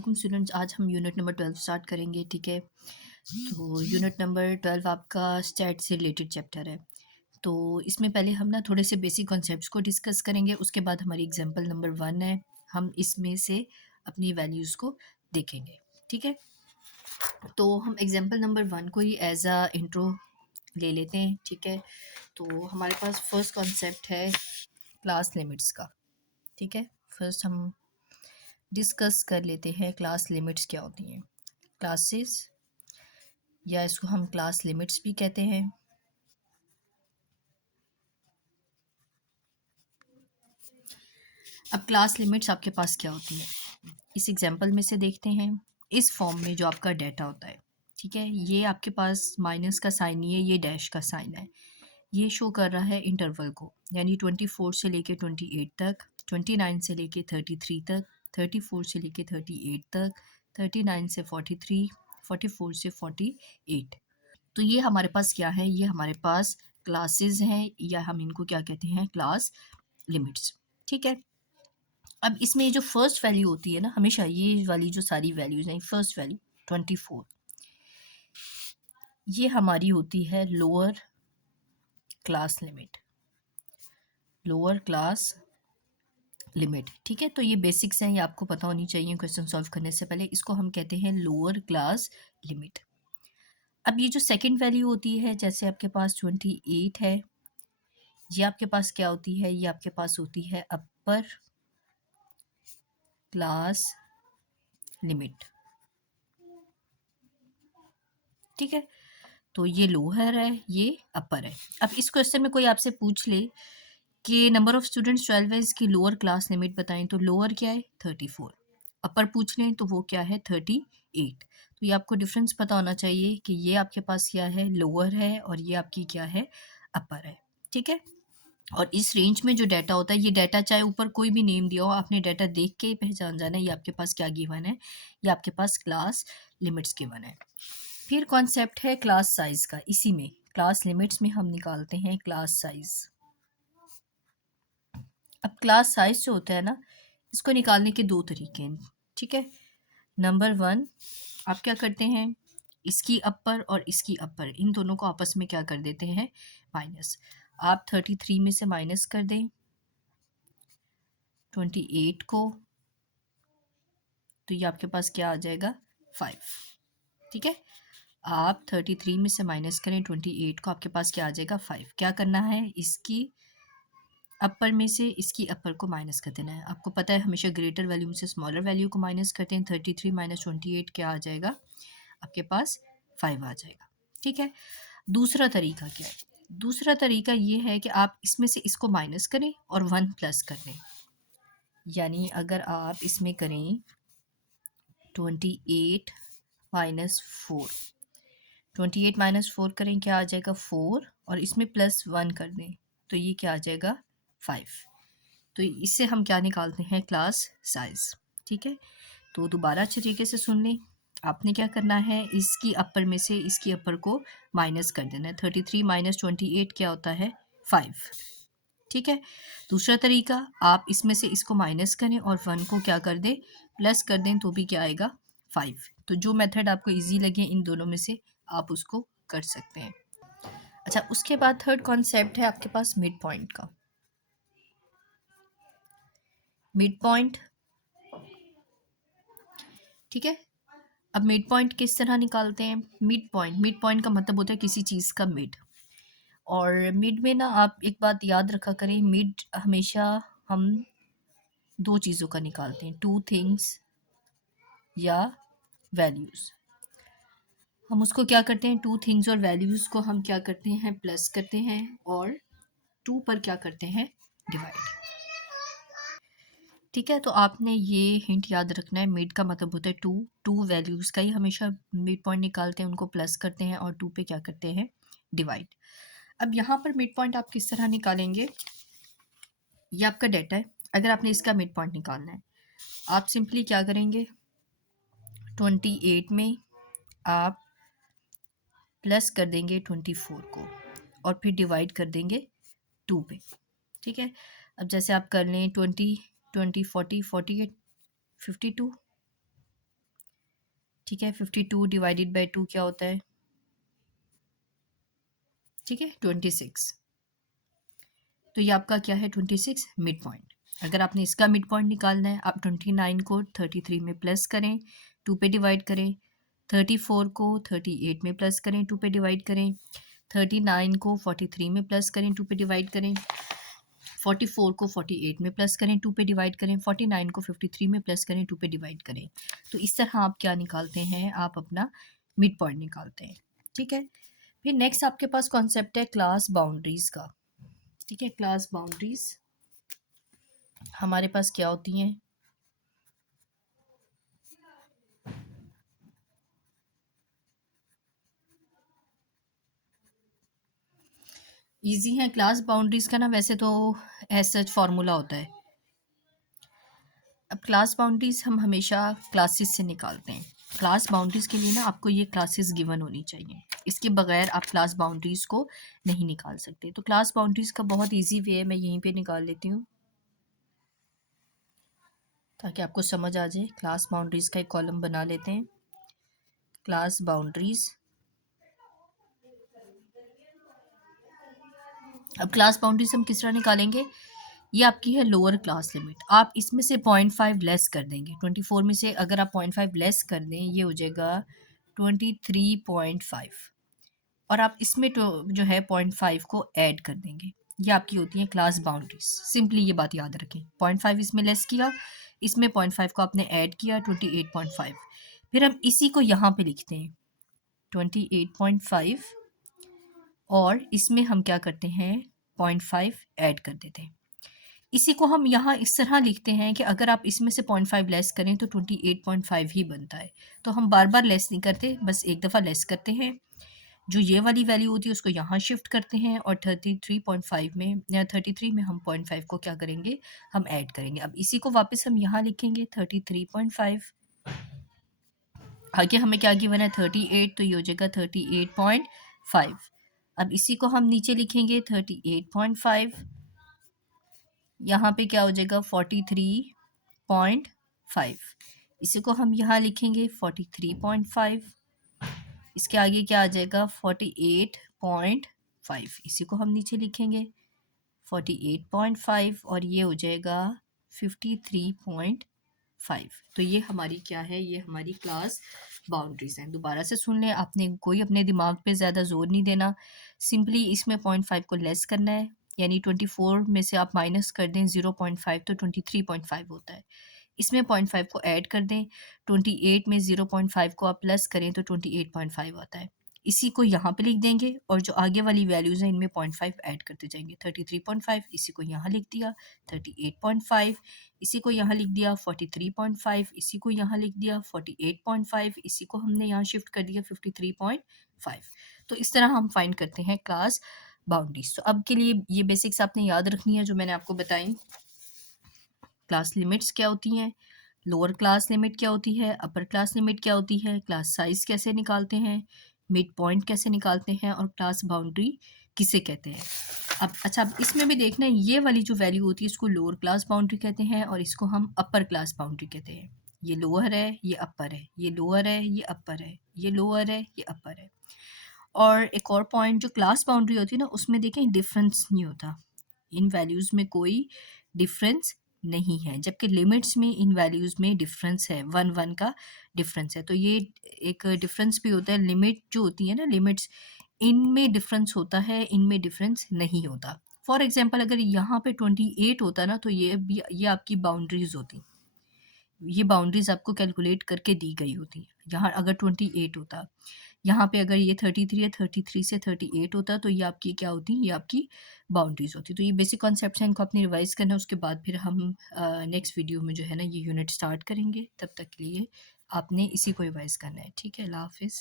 वालेकुम स्टूडेंट्स, आज हम यूनिट नंबर 12 स्टार्ट करेंगे। ठीक है, तो यूनिट नंबर 12 आपका स्टैट से रिलेटेड चैप्टर है। तो इसमें पहले हम ना थोड़े से बेसिक कॉन्सेप्ट्स को डिस्कस करेंगे, उसके बाद हमारी एग्जांपल नंबर 1 है, हम इसमें से अपनी वैल्यूज़ को देखेंगे। ठीक है, तो हम एग्जांपल नंबर 1 को ही एज अ इंट्रो ले लेते हैं। ठीक है, तो हमारे पास फर्स्ट कॉन्सेप्ट है क्लास लिमिट्स का। ठीक है, फर्स्ट हम डिस्कस कर लेते हैं क्लास लिमिट्स क्या होती हैं। क्लासेस या इसको हम क्लास लिमिट्स भी कहते हैं। अब क्लास लिमिट्स आपके पास क्या होती है, इस एग्जांपल में से देखते हैं। इस फॉर्म में जो आपका डाटा होता है, ठीक है, ये आपके पास माइनस का साइन नहीं है, ये डैश का साइन है। ये शो कर रहा है इंटरवल को, यानी 24 से लेके 28 तक, 29 से लेके 33 तक, 34 से लेके 38 तक, 39 से 43, 44 से 48। तो ये हमारे पास क्या है, ये हमारे पास क्लासेस हैं, या हम इनको क्या कहते हैं, क्लास लिमिट्स। ठीक है, अब इसमें जो फर्स्ट वैल्यू होती है ना, हमेशा ये वाली जो सारी वैल्यूज हैं, फर्स्ट वैल्यू 24, ये हमारी होती है lower class limit, lower class limit. ठीक है, तो ये बेसिक्स हैं, ये आपको पता होनी चाहिए क्वेश्चन सॉल्व करने से पहले। इसको हम कहते हैं लोअर क्लास लिमिट। अब ये जो सेकंड वैल्यू होती है, जैसे आपके पास 28 है, ये आपके पास क्या होती है, ये आपके पास होती है अपर क्लास लिमिट। ठीक है, तो ये लोअर है, ये अपर है। अब इस क्वेश्चन में कोई आपसे पूछ ले कि नंबर ऑफ स्टूडेंट्स 12 है, इसकी लोअर क्लास लिमिट बताएं, तो लोअर क्या है 34, अपर पूछ लें तो वो क्या है 38। तो ये आपको डिफरेंस पता होना चाहिए कि ये आपके पास क्या है, लोअर है, और ये आपकी क्या है, अपर है। ठीक है, और इस रेंज में जो डाटा होता है, ये डाटा चाहे ऊपर कोई भी नेम दिया हो, आपने डाटा देख के ही पहचान जाना है ये आपके पास क्या गिवन है, ये आपके पास क्लास लिमिट्स गिवन है। फिर कॉन्सेप्ट है क्लास साइज का। इसी में क्लास लिमिट्स में हम निकालते हैं क्लास साइज। अब क्लास साइज जो होता है ना, इसको निकालने के दो तरीके हैं। ठीक है, नंबर 1, आप क्या करते हैं, इसकी अपर और इसकी अपर, इन दोनों को आपस में क्या कर देते हैं, माइनस। आप 33 में से माइनस कर दें 28 को, तो ये आपके पास क्या आ जाएगा, 5। ठीक है, आप 33 में से माइनस करें 28 को, आपके पास क्या आ जाएगा, 5। क्या करना है, इसकी अपर में से इसकी अपर को माइनस कर देना है। आपको पता है हमेशा ग्रेटर वैल्यू में से स्मॉलर वैल्यू को माइनस करते हैं। 33 माइनस 28 क्या आ जाएगा, आपके पास 5 आ जाएगा। ठीक है, दूसरा तरीका क्या है, दूसरा तरीका ये है कि आप इसमें से इसको माइनस करें और 1 प्लस कर दें। यानी अगर आप इसमें करें 28 माइनस 4, 28 माइनस 4 करें, क्या आ जाएगा 4, और इसमें प्लस 1 कर दें, तो ये क्या आ जाएगा 5। तो इससे हम क्या निकालते हैं, क्लास साइज। ठीक है, तो दोबारा अच्छे तरीके से सुन लें। आपने क्या करना है, इसकी अपर में से इसकी अपर को माइनस कर देना है। 33 माइनस 28 क्या होता है, 5। ठीक है, दूसरा तरीका, आप इसमें से इसको माइनस करें और 1 को क्या कर दें, प्लस कर दें, तो भी क्या आएगा, 5। तो जो मेथड आपको ईजी लगे इन दोनों में से आप उसको कर सकते हैं। अच्छा, उसके बाद थर्ड कॉन्सेप्ट है आपके पास मिड पॉइंट का। मिड पॉइंट, ठीक है, अब मिड पॉइंट किस तरह निकालते हैं, मिड पॉइंट का मतलब होता है किसी चीज़ का मिड। और मिड में ना आप एक बात याद रखा करें, मिड हमेशा हम दो चीज़ों का निकालते हैं, टू थिंग्स या वैल्यूज़। हम उसको क्या करते हैं, टू थिंग्स और वैल्यूज़ को हम क्या करते हैं, प्लस करते हैं, और टू पर क्या करते हैं, डिवाइड। ठीक है, तो आपने ये हिंट याद रखना है, मिड का मतलब होता है टू, टू वैल्यूज़ का ही हमेशा मिड पॉइंट निकालते हैं, उनको प्लस करते हैं और टू पे क्या करते हैं, डिवाइड। अब यहाँ पर मिड पॉइंट आप किस तरह निकालेंगे, ये आपका डाटा है, अगर आपने इसका मिड पॉइंट निकालना है, आप सिंपली क्या करेंगे, 28 में आप प्लस कर देंगे 24 को, और फिर डिवाइड कर देंगे 2 पे। ठीक है, अब जैसे आप कर लें 20 20 40 48 52, ठीक है, 52 डिवाइडेड बाई 2 क्या होता है? ठीक है, 26। तो ये आपका क्या है? 26 मिड पॉइंट। अगर आपने इसका मिड पॉइंट निकालना है, आप 29 को 33 में प्लस करें, 2 पे डिवाइड करें, 34 को 38 में प्लस करें, 2 पे डिवाइड करें, 39 को 43 में प्लस करें, 2 पे डिवाइड करें, 44 को 48 में प्लस करें, 2 पे डिवाइड करें, 49 को 53 में प्लस करें, 2 पे डिवाइड करें। तो इस तरह आप क्या निकालते हैं? आप अपना मिड पॉइंट निकालते हैं। ठीक है, फिर नेक्स्ट आपके पास कॉन्सेप्ट है क्लास बाउंड्रीज का। ठीक है, क्लास बाउंड्रीज हमारे पास क्या होती हैं? इजी है। क्लास बाउंड्रीज का ना वैसे तो एज सच फार्मूला होता है। अब क्लास बाउंड्रीज हम हमेशा क्लासेस से निकालते हैं। क्लास बाउंड्रीज के लिए ना आपको ये क्लासेस गिवन होनी चाहिए, इसके बगैर आप क्लास बाउंड्रीज को नहीं निकाल सकते। तो क्लास बाउंड्रीज का बहुत इजी वे है, मैं यहीं पे निकाल लेती हूँ ताकि आपको समझ आ जाए। क्लास बाउंड्रीज का एक कॉलम बना लेते हैं, क्लास बाउंड्रीज। अब क्लास बाउंड्रीज हम किस तरह निकालेंगे? ये आपकी है लोअर क्लास लिमिट। आप इसमें से 0.5 लेस कर देंगे। 24 में से अगर आप 0.5 लेस कर दें, ये हो जाएगा 23.5, और आप इसमें तो जो है 0.5 को ऐड कर देंगे। ये आपकी होती है क्लास बाउंड्रीज। सिंपली ये बात याद रखें, 0.5 इसमें लेस किया, इसमें 0.5 को आपने ऐड किया, 28.5। फिर हम इसी को यहाँ पे लिखते हैं 28.5, और इसमें हम क्या करते हैं? 0.5 ऐड कर देते हैं। इसी को हम यहाँ इस तरह लिखते हैं कि अगर आप इसमें से 0.5 लेस करें तो 28.5 ही बनता है। तो हम बार बार लेस नहीं करते, बस एक दफ़ा लेस करते हैं। जो ये वाली वैल्यू होती है उसको यहाँ शिफ्ट करते हैं, और 33.5 में या 33 में हम 0.5 को क्या करेंगे? हम ऐड करेंगे। अब इसी को वापस हम यहाँ लिखेंगे 33.5। आगे हमें क्या गिवन है? 38, तो ये हो जाएगा 38.5। अब इसी को हम नीचे लिखेंगे 38.5, यहाँ पे क्या हो जाएगा? 43.5। इसी को हम यहाँ लिखेंगे 43.5, इसके आगे क्या आ जाएगा? 48.5। इसी को हम नीचे लिखेंगे 48.5, और ये हो जाएगा 53.5। तो ये हमारी क्या है? ये हमारी क्लास बाउंड्रीज हैं। दोबारा से सुन लें, आपने कोई अपने दिमाग पे ज़्यादा जोर नहीं देना, सिंपली इसमें 0.5 को लेस करना है, यानी 24 में से आप माइनस कर दें 0.5 तो 23.5 होता है। इसमें 0.5 को ऐड कर दें, 28 में 0.5 को आप प्लस करें तो 28.5 आता है। इसी को यहाँ पे लिख देंगे, और जो आगे वाली वैल्यूज़ हैं इनमें 0.5 ऐड करते जाएंगे। 33.5 इसी को यहाँ लिख दिया, 38.5 इसी को यहाँ लिख दिया, 43.5 इसी को यहाँ लिख दिया, 48.5 इसी को हमने यहाँ शिफ्ट कर दिया 53.5। तो इस तरह हम फाइंड करते हैं क्लास बाउंड्रीज। तो अब के लिए ये बेसिक्स आपने याद रखनी है जो मैंने आपको बताई। क्लास लिमिट्स क्या होती हैं, लोअर क्लास लिमिट क्या होती है, अपर क्लास लिमिट क्या होती है, क्लास साइज कैसे निकालते हैं, मिड पॉइंट कैसे निकालते हैं, और क्लास बाउंड्री किसे कहते हैं। अब अच्छा, अब इसमें भी देखना है, ये वाली जो वैल्यू होती है इसको लोअर क्लास बाउंड्री कहते हैं, और इसको हम अपर क्लास बाउंड्री कहते हैं। ये लोअर है, ये अपर है, ये लोअर है, ये अपर है, ये लोअर है, ये अपर है। और एक और पॉइंट, जो क्लास बाउंड्री होती है ना, उसमें देखें डिफरेंस नहीं होता, इन वैल्यूज़ में कोई डिफरेंस नहीं है, जबकि लिमिट्स में इन वैल्यूज़ में डिफरेंस है, 1 का डिफरेंस है। तो ये एक डिफरेंस भी होता है। लिमिट जो होती है ना, लिमिट्स, इनमें डिफरेंस होता है, इनमें डिफरेंस नहीं होता। फॉर एग्जांपल अगर यहाँ पे 28 होता ना, तो ये आपकी बाउंड्रीज होती, ये बाउंड्रीज आपको कैलकुलेट करके दी गई होती। यहाँ अगर 28 होता, यहाँ पे अगर ये 33 है, 33 से 38 होता, तो ये आपकी क्या होती? ये आपकी बाउंड्रीज होती। तो ये बेसिक कॉन्सेप्ट्स हैं, इनको आपने रिवाइज करना है। उसके बाद फिर हम नेक्स्ट वीडियो में जो है ना ये यूनिट स्टार्ट करेंगे। तब तक के लिए आपने इसी को रिवाइज करना है। ठीक है, अल्लाह हाफिज़।